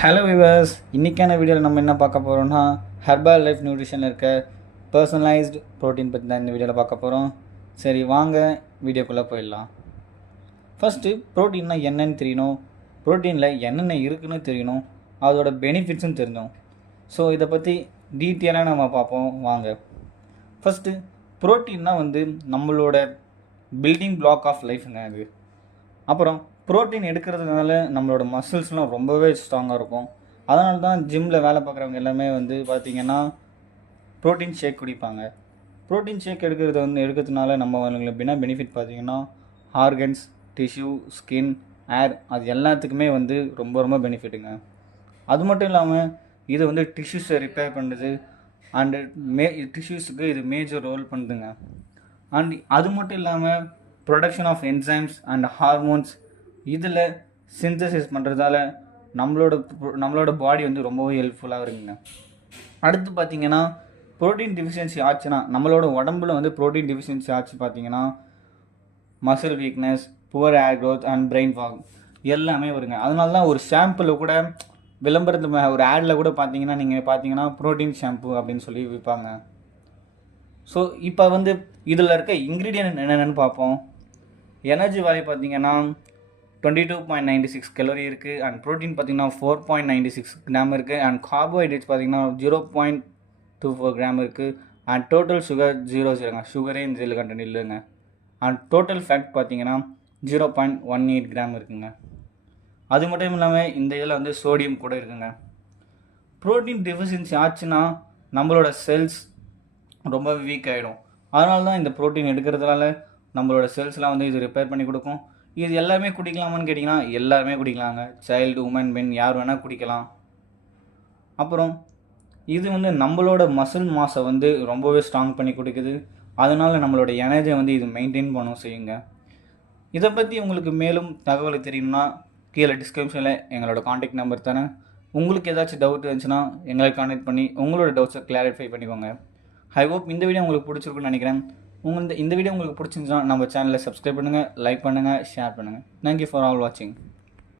Hello viewers, இன்றைக்கான வீடியோவில் நம்ம என்ன பார்க்க போகிறோம்னா ஹெர்பல் லைஃப் நியூட்ரிஷனில் இருக்க பர்சனலைஸ்டு ப்ரோட்டீன் பற்றி தான் இந்த வீடியோவில் பார்க்க போகிறோம். சரி வாங்க வீடியோக்குள்ளே போயிடலாம். ஃபஸ்ட்டு ப்ரோட்டீன்னா என்னன்னு தெரியணும், ப்ரோட்டீனில் என்னென்ன இருக்குன்னு தெரியணும், அதோட பெனிஃபிட்ஸும் தெரிஞ்சோம். ஸோ இதை பற்றி டீட்டெயிலாக நம்ம பார்ப்போம் வாங்க. ஃபஸ்ட்டு ப்ரோட்டீன்னா நம்மளோட பில்டிங் பிளாக் ஆஃப் லைஃப்ங்க அது. அப்புறம் ப்ரோட்டீன் எடுக்கிறதுனால நம்மளோட மசில்ஸ்லாம் ரொம்பவே ஸ்ட்ராங்காக இருக்கும். அதனால தான் ஜிம்மில் வேலை பார்க்குறவங்க எல்லாமே பார்த்திங்கன்னா ப்ரோட்டீன் ஷேக் குடிப்பாங்க. ப்ரோட்டீன் ஷேக் எடுக்கிறதுனால நம்ம அவங்களுக்கு பெனிஃபிட் பார்த்திங்கன்னா ஆர்கன்ஸ், டிஷ்யூ, ஸ்கின், ஏர் அது எல்லாத்துக்குமே ரொம்ப ரொம்ப பெனிஃபிட்டுங்க. அது மட்டும் இல்லாமல் இது டிஷ்யூஸை ரிப்பேர் பண்ணுது அண்டு டிஷ்யூஸுக்கு இது மேஜர் ரோல் பண்ணுதுங்க. அண்ட் அது மட்டும் இல்லாமல் production of enzymes and hormones இதில் சிந்தசிஸ் பண்ணுறதால நம்மளோட பாடி ரொம்பவே ஹெல்ப்ஃபுல்லாக இருக்குங்க. அடுத்து பார்த்திங்கன்னா ப்ரோட்டீன் டிஃபிஷியன்சி ஆச்சுன்னா நம்மளோட உடம்புல ப்ரோட்டீன் டிஃபிஷியன்சி ஆச்சு பார்த்திங்கன்னா muscle weakness, poor hair growth and brain fog எல்லாமே வருங்க. அதனால தான் ஒரு ஷாம்பில் கூட விளம்பரத்து ஒரு ஆடில் கூட பார்த்தீங்கன்னா ப்ரோட்டீன் ஷாம்பு அப்படின்னு சொல்லி விற்பாங்க. ஸோ இப்போ இதில் இருக்க இன்க்ரீடியன்ட் என்னென்னு பார்ப்போம். எனர்ஜி வேல்யூ பார்த்திங்கன்னா 22.96 கலோரி இருக்குது. அண்ட் ப்ரோட்டீன் பார்த்திங்கன்னா 4.96 கிராம் இருக்குது. அண்ட் கார்போஹைட்ரேட்ஸ் பார்த்திங்கன்னா 0.24 கிராம் இருக்குது. அண்ட் டோட்டல் சுகர் 0 சுகரே இந்த இதில் கண்டென்ட் இல்லைங்க. அண்ட் டோட்டல் ஃபேக்ட் பார்த்திங்கன்னா 0.18 கிராம் இருக்குங்க. அது மட்டும் இல்லாமல் இந்த இதில் சோடியம் கூட இருக்குங்க. ப்ரோட்டீன் டெஃபிஷியன்சி ஆச்சுன்னா நம்மளோட செல்ஸ் ரொம்ப வீக் ஆகிடும். அதனால தான் இந்த ப்ரோட்டீன் எடுக்கிறதுனால நம்மளோட செல்ஸ்லாம் இது ரிப்பேர் பண்ணி கொடுக்கும். இது எல்லாமே குடிக்கலாமான்னு கேட்டிங்கன்னா எல்லாருமே குடிக்கலாங்க. சைல்டு, உமன், பெண் யார் வேணால் குடிக்கலாம். அப்புறம் இது நம்மளோட மசில் மாஸை ரொம்பவே ஸ்ட்ராங் பண்ணி கொடுக்குது. அதனால் நம்மளோட எனர்ஜியை இது மெயின்டைன் பண்ணவும் செய்யுங்க. இதை பற்றி உங்களுக்கு மேலும் தகவல் தெரியும்னா கீழே டிஸ்கிரிப்ஷனில் எங்களோட காண்டாக்ட் நம்பர் தரேன். உங்களுக்கு ஏதாச்சும் டவுட் இருந்துச்சுன்னா எங்களை காண்டாக்ட் பண்ணி உங்களோட டவுட்ஸை கிளாரிஃபை பண்ணிக்கோங்க. ஐ ஹோப் இந்த வீடியோ உங்களுக்கு பிடிச்சிருக்குன்னு நினைக்கிறேன். இந்த வீடியோ உங்களுக்கு பிடிச்சிருந்துச்சுன்னா நம்ம சேனலை சப்ஸ்கிரைப் பண்ணுங்கள், லைக் பண்ணுங்கள், ஷேர் பண்ணுங்கள். தேங்க்யூ ஃபார் ஆல் வாட்சிங்.